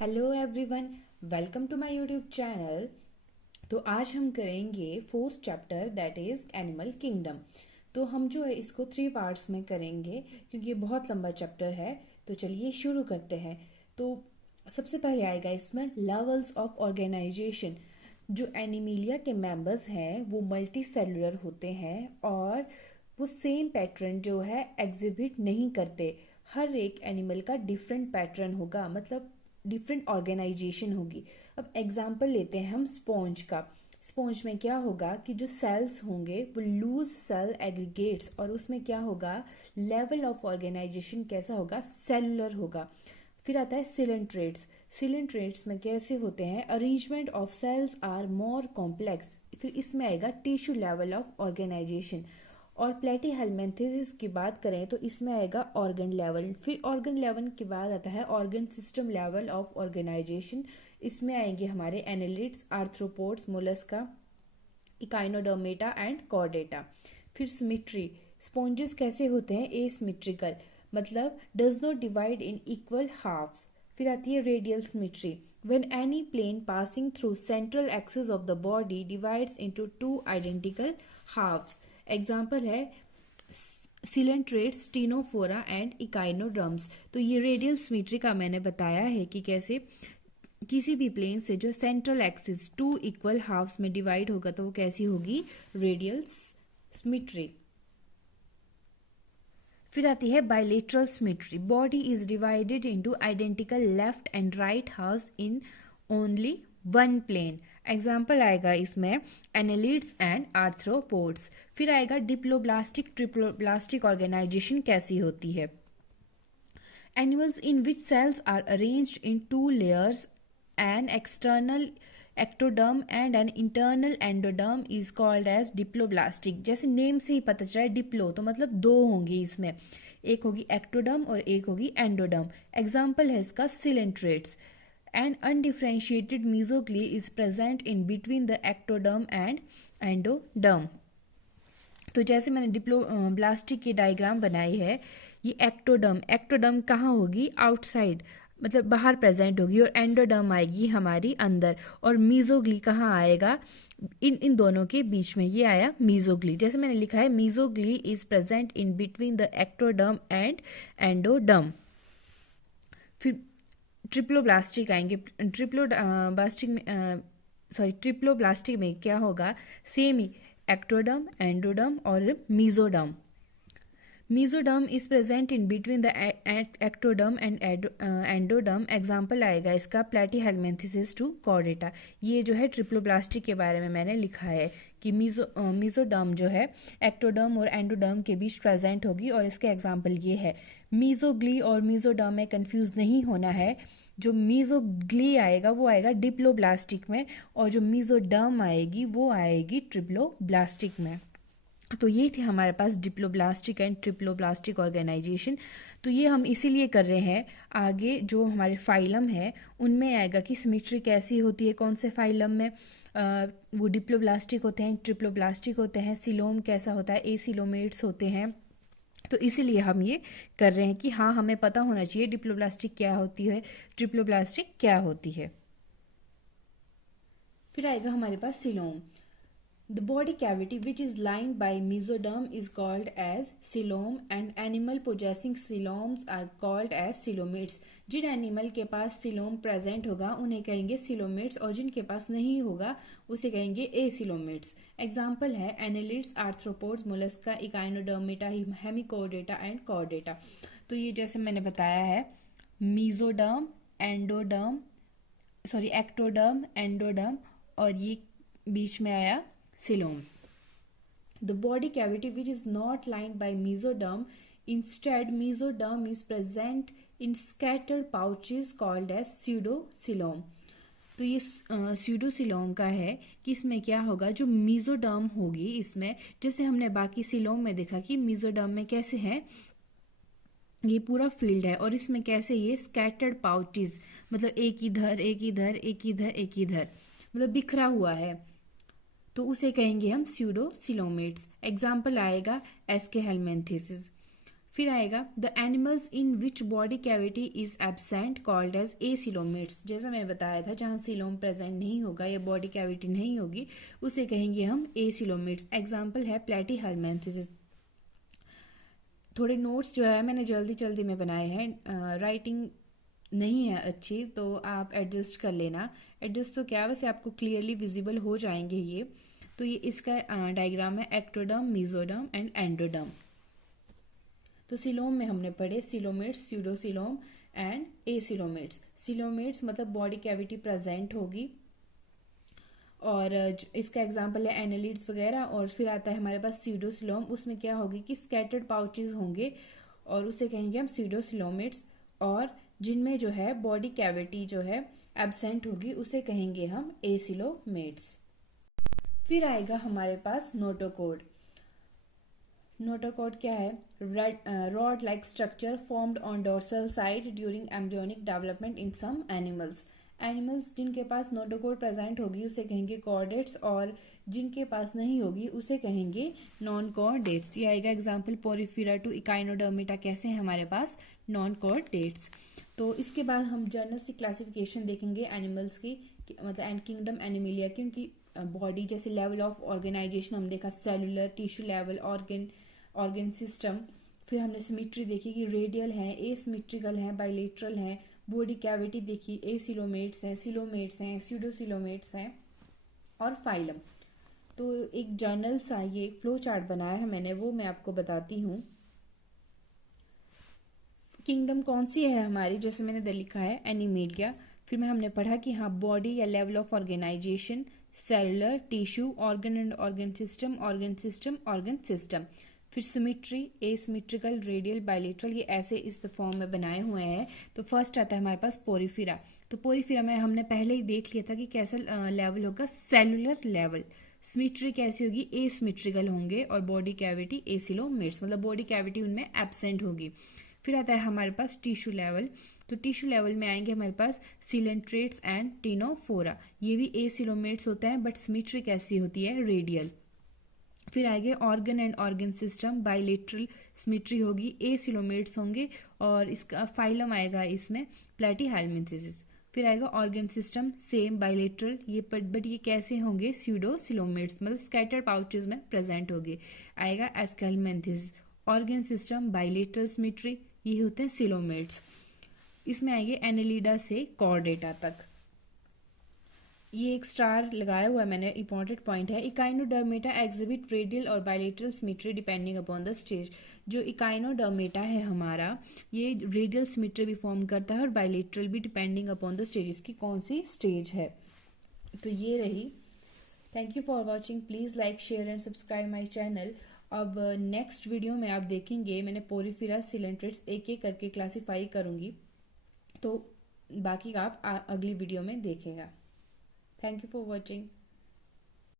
Hello everyone, welcome to my YouTube channel. तो आज हम करेंगे fourth chapter that is animal kingdom. तो हम जो है इसको 3 पार्ट्स में करेंगे क्योंकि ये बहुत लंबा चैप्टर है। तो चलिए शुरू करते हैं। तो सबसे पहले आएगा इसमें लेवल्स ऑफ ऑर्गेनाइजेशन। जो एनिमिलिया के मेंबर्स हैं वो मल्टी सेलुलर होते हैं और वो सेम पैटर्न जो है एग्जिबिट नहीं करते। हर एक एनिमल का डिफरेंट पैटर्न होगा, मतलब डिफरेंट ऑर्गेनाइजेशन होगी। अब एग्जाम्पल लेते हैं हम स्पॉन्ज का। स्पॉन्ज में क्या होगा कि जो सेल्स होंगे वो लूज सेल एग्रीगेट्स, और उसमें क्या होगा, लेवल ऑफ ऑर्गेनाइजेशन कैसा होगा, सेलुलर होगा। फिर आता है सिलेंट्रेट्स। सिलेंट्रेट्स में कैसे होते हैं, arrangement of cells are more complex. फिर इसमें आएगा टिश्यू लेवल ऑफ ऑर्गेनाइजेशन। और प्लेटीहेल्मिन्थेसिस की बात करें तो इसमें आएगा ऑर्गन लेवल। फिर ऑर्गन लेवल के बाद आता है organ system level of organization. इसमें आएंगे हमारे annelids, arthropods, mollusca, echinodermata and chordata. फिर सिमेट्री। स्पॉन्जेस कैसे होते हैं, एसिमेट्रिकल, मतलब does not divide in equal halves. फिर आती है radial symmetry, when any plane passing through central axis of the body divides into two identical halves. Example है coelenterates, स्टीनोफोरा and इकाइनोड्रम्स। तो ये रेडियल सिमेट्री का मैंने बताया है कि कैसे किसी भी प्लेन से जो सेंट्रल एक्सिस 2 इक्वल हाफ्स में डिवाइड होगा तो वो कैसी होगी, रेडियल सिमेट्री। फिर आती है bilateral symmetry. Body is divided into identical left and right halves in only one plane. Example आएगा इसमें एनालिड्स एंड आर्थ्रोपोड्स। फिर आएगा डिप्लोब्लास्टिक, ट्रिप्लोब्लास्टिक ऑर्गेनाइजेशन कैसी होती है। Animals in which cells are arranged in 2 layers, an external ectoderm and an internal endoderm is called as diploblastic. जैसे name से ही पता चला है, डिप्लो तो मतलब 2 होंगी इसमें, एक होगी एक्टोडर्म और एक होगी एंडोडर्म। एग्जाम्पल है इसका coelenterates. An undifferentiated mesoglea is present in between the ectoderm and endoderm. तो जैसे मैंने डिप्लोब्लास्टिक की डायग्राम बनाई है, ये एक्टोडर्म, एक्टोडर्म कहाँ होगी, आउटसाइड, मतलब बाहर प्रेजेंट होगी, और एंडोडर्म आएगी हमारी अंदर। और मीजोग्ली कहाँ आएगा, इन दोनों के बीच में, ये आया मीजोग्ली। जैसे मैंने लिखा है mesoglea is present in between the ectoderm and endoderm. फिर ट्रिप्लोब्लास्टिक आएंगे। ट्रिप्लोब्लास्टिक में क्या होगा, सेम ही एक्टोडर्म, एंडोडर्म और mesoderm. Mesoderm is present in between the ectoderm and endoderm. Example आएगा इसका प्लेटीहेल्मिन्थेसिस टू कॉर्डेटा। ये जो है ट्रिप्लोब्लास्टिक के बारे में मैंने लिखा है कि मीजोडर्म जो है एक्टोडर्म और एंडोडर्म के बीच प्रेजेंट होगी, और इसके एग्जाम्पल ये है। मीजोग्ली और मीजोडर्म में कंफ्यूज नहीं होना है। जो मीजोग्ली आएगा वो आएगा डिप्लोब्लास्टिक में, और जो मीजोडर्म आएगी वो आएगी ट्रिप्लोब्लास्टिक में। तो ये थे हमारे पास डिप्लोब्लास्टिक एंड ट्रिप्लोब्लास्टिक ऑर्गेनाइजेशन। तो ये हम इसीलिए कर रहे हैं, आगे जो हमारे फाइलम है उनमें आएगा कि सिमेट्री कैसी होती है, कौन से फाइलम में वो डिप्लोब्लास्टिक होते हैं, ट्रिप्लोब्लास्टिक होते हैं, सिलोम कैसा होता है, एसिलोमेट्स होते हैं। तो इसीलिए हम ये कर रहे हैं कि हाँ, हमें पता होना चाहिए डिप्लोब्लास्टिक क्या होती है, ट्रिप्लोब्लास्टिक क्या होती है। फिर आएगा हमारे पास coelom. The body cavity which is lined by mesoderm is called as coelom, and animal possessing coeloms are called as coelomates. जिन एनिमल के पास सिलोम प्रेजेंट होगा उन्हें कहेंगे सिलोमेट्स, और जिनके पास नहीं होगा उसे कहेंगे एसिलोमेट्स। एग्जाम्पल है annelids, arthropods, mollusca, Echinodermata, hemichordata and Chordata. तो ये जैसे मैंने बताया है, मीजोडर्म, एक्टोडर्म, एंडोडर्म, और ये बीच में आया coelom. The body cavity which is not lined by mesoderm, instead mesoderm is present in scattered pouches called as pseudocoelom. तो ये स्यूडोसिलोम का है कि इसमें क्या होगा, जो मीजोडर्म होगी इसमें, जैसे हमने बाकी सिलोम में देखा कि मीजोडर्म में कैसे है, ये पूरा फील्ड है, और इसमें कैसे ये स्कैटर्ड पाउचेस, मतलब एक इधर एक इधर एक इधर एक इधर, मतलब बिखरा हुआ है, तो उसे कहेंगे हम स्यूडोसिलोमेट्स। एग्जाम्पल आएगा एस्केहेल्मिन्थेसिस। फिर आएगा the animals in which body cavity is absent called as acoelomates. जैसा मैंने बताया था, जहाँ सीलोम प्रेजेंट नहीं होगा या बॉडी कैविटी नहीं होगी उसे कहेंगे हम एसिलोमेट्स। एग्जाम्पल है प्लेटीहेलमिन्थेसिस। थोड़े नोट्स जो है मैंने जल्दी जल्दी में बनाए हैं, राइटिंग नहीं है अच्छी, तो आप एडजस्ट कर लेना। एडजस्ट तो क्या, वैसे आपको क्लियरली विजिबल हो जाएंगे ये। तो ये इसका डायग्राम है एक्टोडर्म, मेसोडर्म एंड एंडोडर्म। तो सिलोम में हमने पढ़े सिलोमेट्स, स्यूडोसिलोम एंड एसिलोमेट्स। सिलोमेट्स मतलब बॉडी कैविटी प्रेजेंट होगी, और इसका एग्जांपल है एनालिड्स वगैरह। और फिर आता है हमारे पास स्यूडोसिलोम, उसमें क्या होगी कि स्कैटर्ड पाउचेस होंगे और उसे कहेंगे हम स्यूडोसिलोमेट्स। और जिनमें जो है बॉडी कैविटी जो है एब्सेंट होगी उसे कहेंगे हम एसिलोमेट्स। फिर आएगा हमारे पास नोटोकॉर्ड। नोटोकॉर्ड क्या है? Rod like structure formed on dorsal side during embryonic development in some animals. Animals जिनके पास नोटोकॉर्ड प्रेजेंट होगी उसे कहेंगे कॉर्डेट्स, और जिनके पास नहीं होगी उसे कहेंगे नॉन कॉर्डेट्स। ये आएगा एग्जाम्पल पोरिफेरा टू इकाइनोडर्मिटा कैसे हैं हमारे पास नॉन कॉर्डेट्स। तो इसके बाद हम जनरल सी क्लासिफिकेशन देखेंगे एनिमल्स की, मतलब एंड किंगडम एनिमलिया की। उनकी बॉडी जैसे लेवल ऑफ ऑर्गेनाइजेशन हम देखा, cellular, tissue level, organ system. फिर हमने सिमेट्री देखी कि रेडियल है, एसिमेट्रिकल है, बाइलेटरल है। बॉडी कैविटी देखी, एसिलोमेट्स हैं, सिलोमेट्स हैं, स्यूडोसिलोमेट्स हैं, और फाइलम। तो एक जर्नल सा ये फ्लो चार्ट बनाया है मैंने, वो मैं आपको बताती हूँ। किंगडम कौन सी है हमारी, जैसे मैंने लिखा है एनिमेलिया। फिर में हमने पढ़ा कि हाँ बॉडी या level of organization, cellular, tissue, organ and organ system, organ system, organ system. फिर सिमेट्री, एसिमेट्रिकल, रेडियल, बाइलेटरल, ये ऐसे इस फॉर्म में बनाए हुए हैं। तो फर्स्ट आता है हमारे पास पोरिफेरा। तो पोरिफेरा में हमने पहले ही देख लिया था कि कैसा लेवल होगा, सेलुलर लेवल। सिमेट्री कैसी होगी, एसिमेट्रिकल होंगे, और बॉडी कैविटी एसिलोमेट्स, मतलब बॉडी कैविटी उनमें एब्सेंट होगी। फिर आता है हमारे पास टिश्यू लेवल। तो टिश्यू लेवल में आएंगे हमारे पास सिलेंट्रेट्स एंड टिनोफोरा। ये भी एसिलोमेट्स होता है, बट सिमेट्री कैसी होती है, रेडियल। फिर आएंगे organ and organ system, bilateral symmetry होगी, एसिलोमेट्स होंगे, और इसका फाइलम आएगा इसमें प्लेटीहेलमिन्थेसिस। फिर आएगा ऑर्गन सिस्टम, सेम बाइलेटरल, ये बट ये कैसे होंगे, स्यूडोसिलोमेट्स, मतलब स्कैटर्ड पाउचेस में प्रेजेंट होंगे। आएगा Aschelminthes. Organ system, bilateral symmetry, ये होते हैं सिलोमेट्स। इसमें आएंगे एनेलिडा से कॉर्डेटा तक। ये एक स्टार लगाया हुआ है मैंने, इंपॉर्टेंट पॉइंट है। इकाइनोडर्मेटा एग्जिबिट रेडियल और bilateral symmetry depending upon the stage. जो इकाइनोडर्मेटा है हमारा, ये रेडियल सिमेट्री भी फॉर्म करता है और बाइलेटरल भी, डिपेंडिंग अपॉन द स्टेज, इसकी कौन सी स्टेज है। तो ये रही। Thank you for watching. Please like, share and subscribe my channel. अब नेक्स्ट वीडियो में आप देखेंगे मैंने पोरिफेरा, सिलेंट्रेट्स एक एक करके क्लासीफाई करूंगी, तो बाकी का आप अगली वीडियो में देखेगा। Thank you for watching.